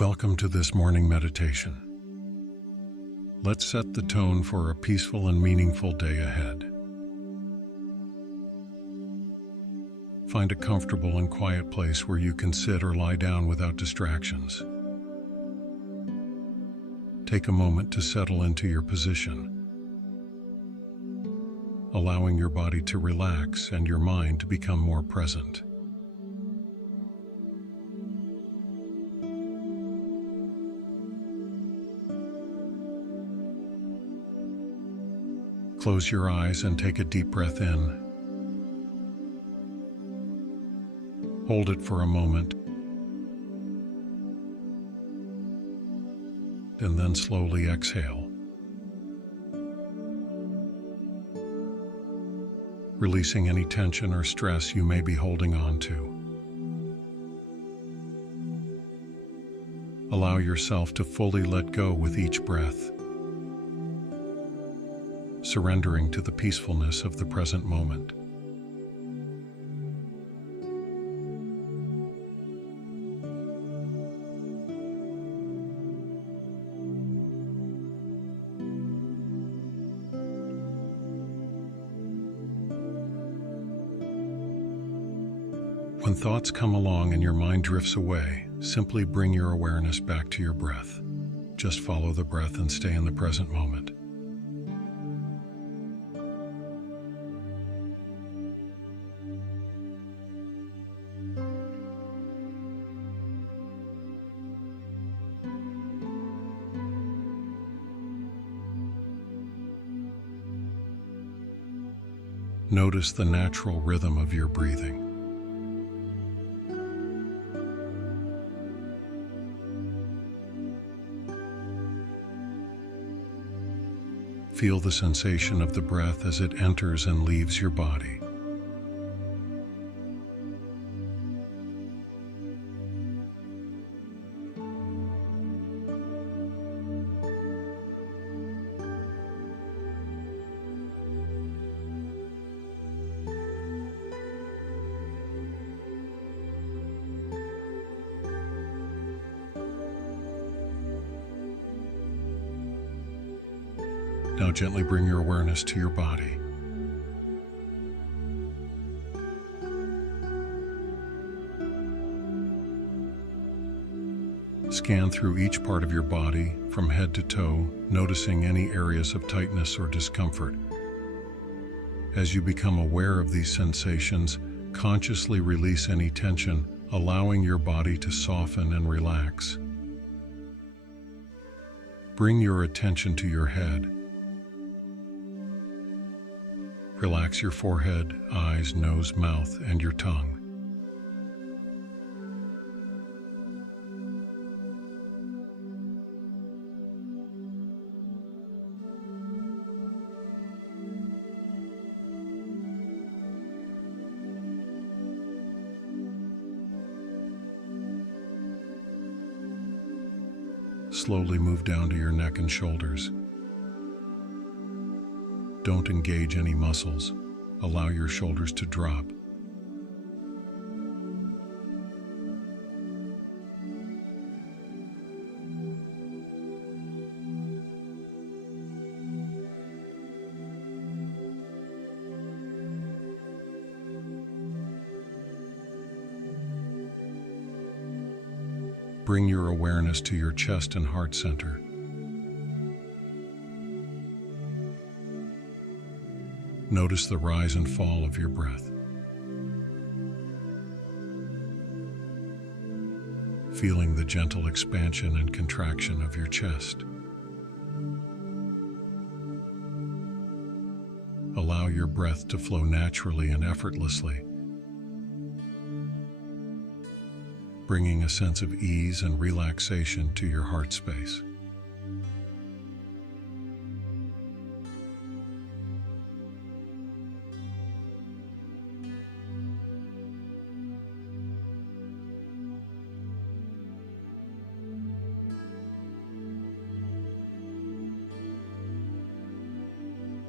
Welcome to this morning meditation. Let's set the tone for a peaceful and meaningful day ahead. Find a comfortable and quiet place where you can sit or lie down without distractions. Take a moment to settle into your position, allowing your body to relax and your mind to become more present. Close your eyes and take a deep breath in. Hold it for a moment, and then slowly exhale. Releasing any tension or stress you may be holding on to. Allow yourself to fully let go with each breath, surrendering to the peacefulness of the present moment. When thoughts come along and your mind drifts away, simply bring your awareness back to your breath. Just follow the breath and stay in the present moment. Notice the natural rhythm of your breathing. Feel the sensation of the breath as it enters and leaves your body. Now gently bring your awareness to your body. Scan through each part of your body, from head to toe, noticing any areas of tightness or discomfort. As you become aware of these sensations, consciously release any tension, allowing your body to soften and relax. Bring your attention to your head. Relax your forehead, eyes, nose, mouth, and your tongue. Slowly move down to your neck and shoulders. Don't engage any muscles. Allow your shoulders to drop. Bring your awareness to your chest and heart center. Notice the rise and fall of your breath. Feeling the gentle expansion and contraction of your chest. Allow your breath to flow naturally and effortlessly, bringing a sense of ease and relaxation to your heart space.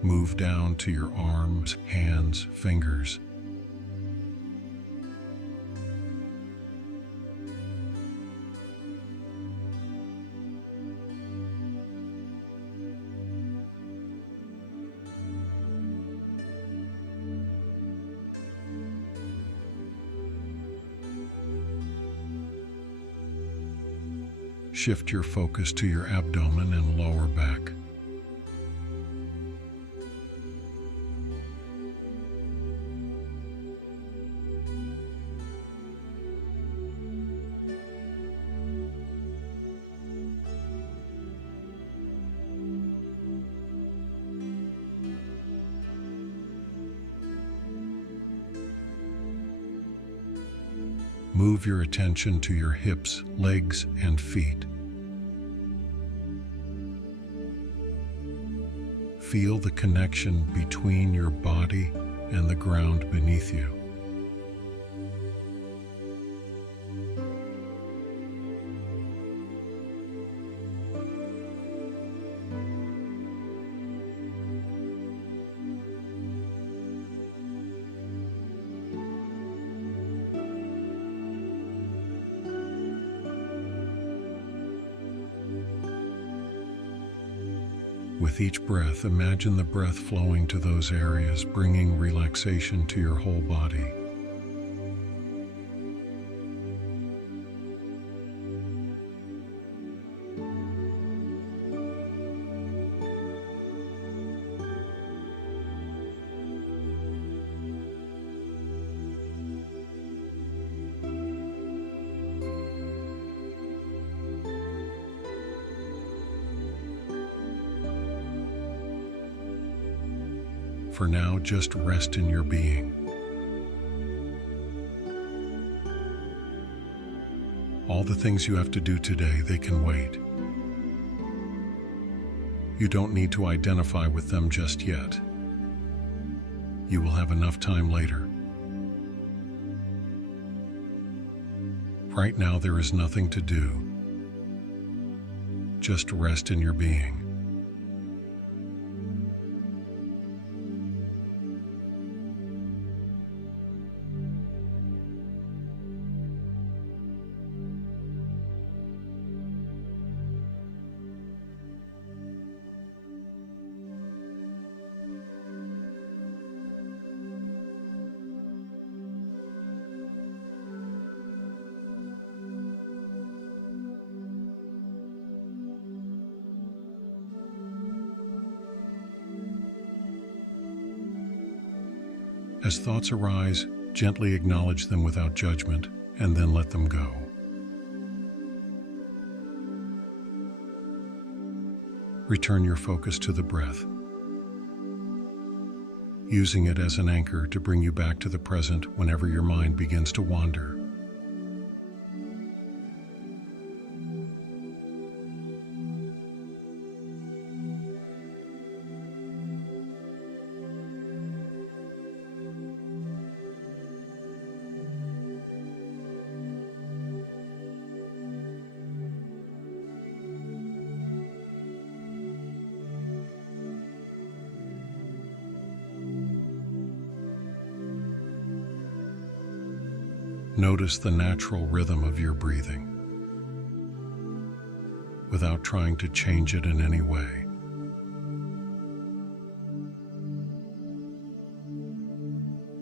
Move down to your arms, hands, fingers. Shift your focus to your abdomen and lower back. Move your attention to your hips, legs, and feet. Feel the connection between your body and the ground beneath you. With each breath, imagine the breath flowing to those areas, bringing relaxation to your whole body. For now, just rest in your being. All the things you have to do today, they can wait. You don't need to identify with them just yet. You will have enough time later. Right now, there is nothing to do. Just rest in your being. As thoughts arise, gently acknowledge them without judgment, and then let them go. Return your focus to the breath, using it as an anchor to bring you back to the present whenever your mind begins to wander. Notice the natural rhythm of your breathing, without trying to change it in any way.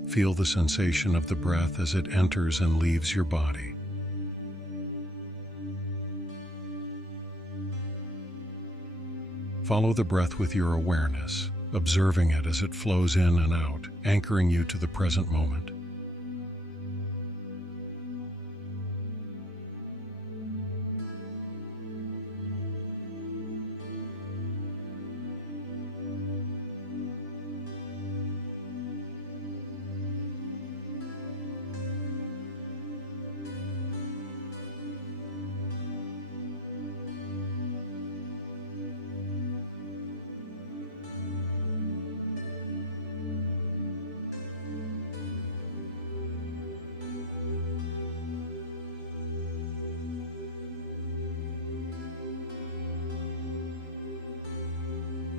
Feel the sensation of the breath as it enters and leaves your body. Follow the breath with your awareness, observing it as it flows in and out, anchoring you to the present moment.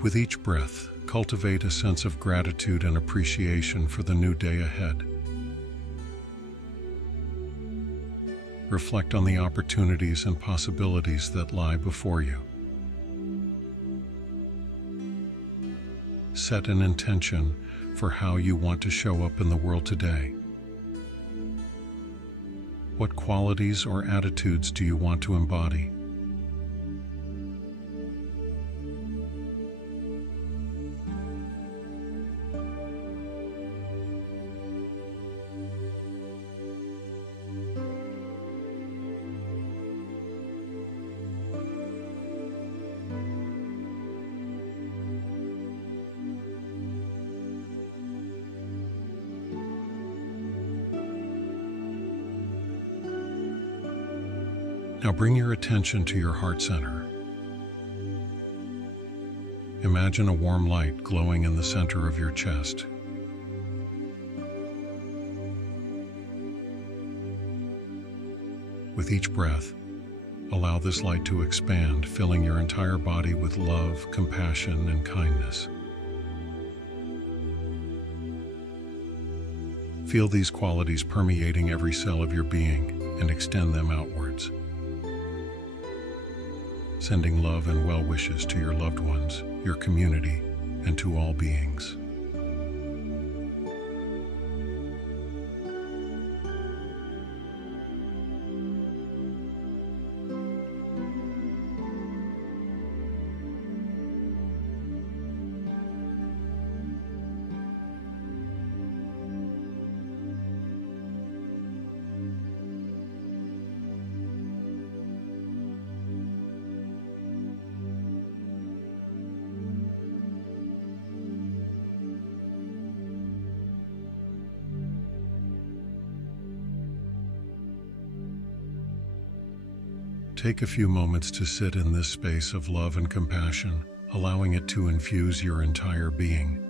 With each breath, cultivate a sense of gratitude and appreciation for the new day ahead. Reflect on the opportunities and possibilities that lie before you. Set an intention for how you want to show up in the world today. What qualities or attitudes do you want to embody? Now bring your attention to your heart center. Imagine a warm light glowing in the center of your chest. With each breath, allow this light to expand, filling your entire body with love, compassion, and kindness. Feel these qualities permeating every cell of your being and extend them outwards, sending love and well wishes to your loved ones, your community, and to all beings. Take a few moments to sit in this space of love and compassion, allowing it to infuse your entire being.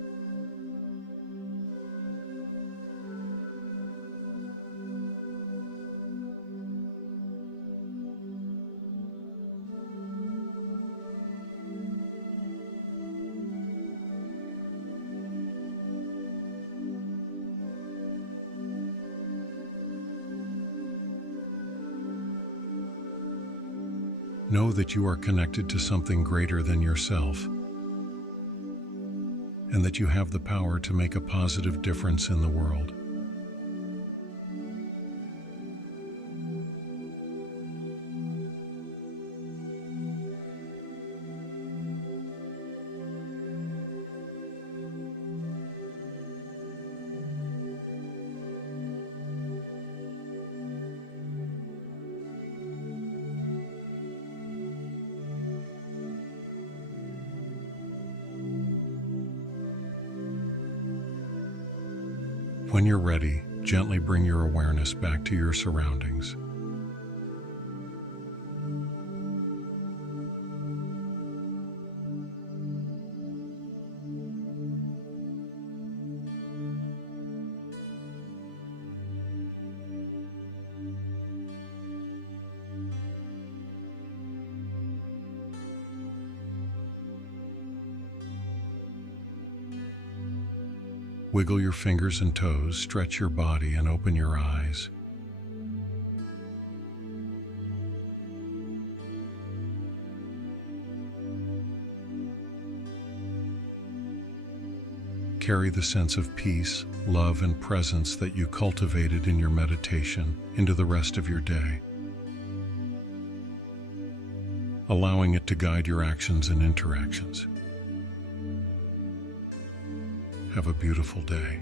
Know that you are connected to something greater than yourself, and that you have the power to make a positive difference in the world. When you're ready, gently bring your awareness back to your surroundings. Wiggle your fingers and toes, stretch your body, and open your eyes. Carry the sense of peace, love, and presence that you cultivated in your meditation into the rest of your day, allowing it to guide your actions and interactions. Have a beautiful day.